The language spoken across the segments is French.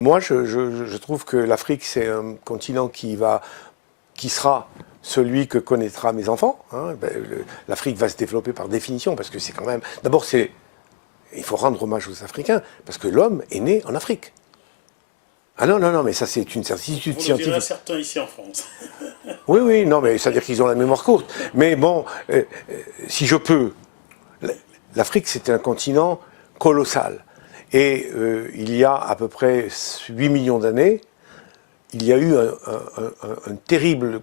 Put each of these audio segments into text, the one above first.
Moi, je trouve que l'Afrique, c'est un continent qui sera celui que connaîtra mes enfants. Hein. L'Afrique va se développer par définition, parce que c'est quand même... D'abord, il faut rendre hommage aux Africains, parce que l'homme est né en Afrique. Ah non, non, non, mais ça c'est une certitude scientifique. Il y en a certains ici en France. Oui, oui, non, mais ça veut dire qu'ils ont la mémoire courte. Mais bon, si je peux, l'Afrique c'est un continent colossal. Et il y a à peu près 8 millions d'années, il y a eu un terrible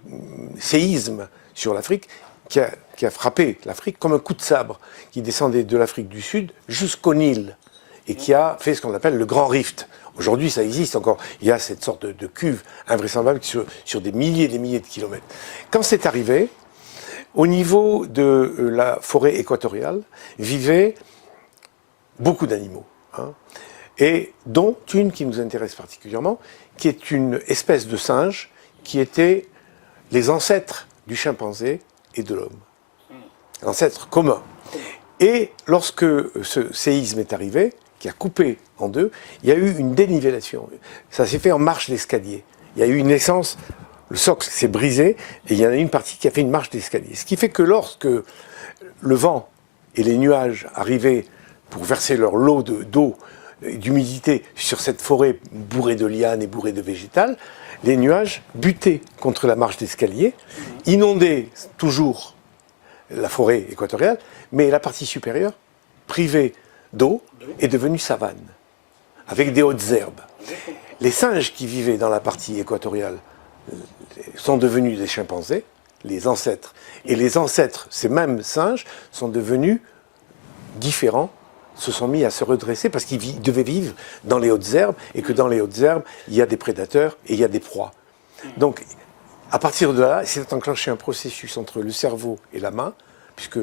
séisme sur l'Afrique qui a frappé l'Afrique comme un coup de sabre, qui descendait de l'Afrique du Sud jusqu'au Nil et qui a fait ce qu'on appelle le Grand Rift. Aujourd'hui, ça existe encore. Il y a cette sorte de cuve invraisemblable sur des milliers et des milliers de kilomètres. Quand c'est arrivé, au niveau de la forêt équatoriale, vivaient beaucoup d'animaux. Hein, et dont une qui nous intéresse particulièrement, qui est une espèce de singe qui était les ancêtres du chimpanzé et de l'homme. Ancêtres communs. Et lorsque ce séisme est arrivé, qui a coupé en deux, il y a eu une dénivellation. Ça s'est fait en marche d'escalier. Il y a eu une naissance, le socle s'est brisé, et il y en a une partie qui a fait une marche d'escalier. Ce qui fait que lorsque le vent et les nuages arrivaient pour verser leur lot d'eau, d'humidité sur cette forêt bourrée de lianes et bourrée de végétal, les nuages butaient contre la marche d'escalier, inondaient toujours la forêt équatoriale, mais la partie supérieure, privée d'eau, est devenue savane, avec des hautes herbes. Les singes qui vivaient dans la partie équatoriale sont devenus des chimpanzés, les ancêtres. Et les ancêtres, ces mêmes singes, sont devenus différents, se sont mis à se redresser parce qu'ils devaient vivre dans les hautes herbes et que dans les hautes herbes, il y a des prédateurs et il y a des proies. Donc, à partir de là, s'est enclenché un processus entre le cerveau et la main, puisque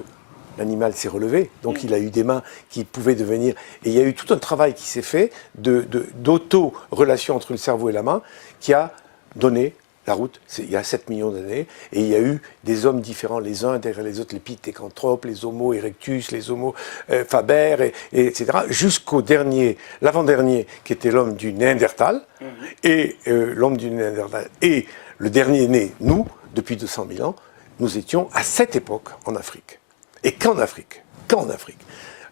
l'animal s'est relevé, donc il a eu des mains qui pouvaient devenir... Et il y a eu tout un travail qui s'est fait d'auto-relation entre le cerveau et la main qui a donné la route, il y a 7 millions d'années, et il y a eu des hommes différents, les uns derrière les autres, les pithécanthropes, les homo erectus, les homo faber, etc., jusqu'au dernier, l'avant-dernier, qui était l'homme du Néandertal, et l'homme du Néandertal, et le dernier né, nous, depuis 200 000 ans, nous étions à cette époque en Afrique. Et qu'en Afrique,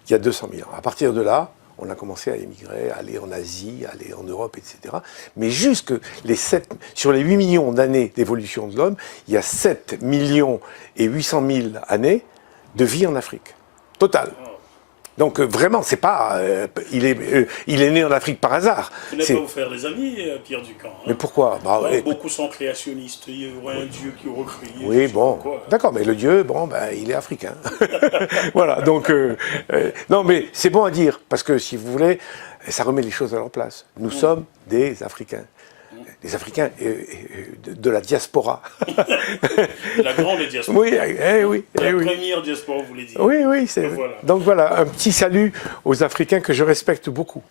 il y a 200 000 ans. À partir de là, on a commencé à émigrer, à aller en Asie, à aller en Europe, etc. Mais sur les 8 millions d'années d'évolution de l'homme, il y a 7 millions et 800 000 années de vie en Afrique. Total. Donc vraiment, c'est pas... il est né en Afrique par hasard. Vous n'allez pas vous faire des amis, Pierre Ducamp. Hein. Mais pourquoi beaucoup sont créationnistes. Il y aurait un dieu qui aurait créé. Oui, bon, d'accord, mais le dieu, bon, il est africain. Voilà, donc... non, mais c'est bon à dire, parce que si vous voulez, ça remet les choses à leur place. Nous sommes des Africains. Les Africains de la diaspora. La grande diaspora. Oui, oui. La première diaspora, vous voulez dire. Oui, oui. Voilà. Donc voilà, un petit salut aux Africains que je respecte beaucoup.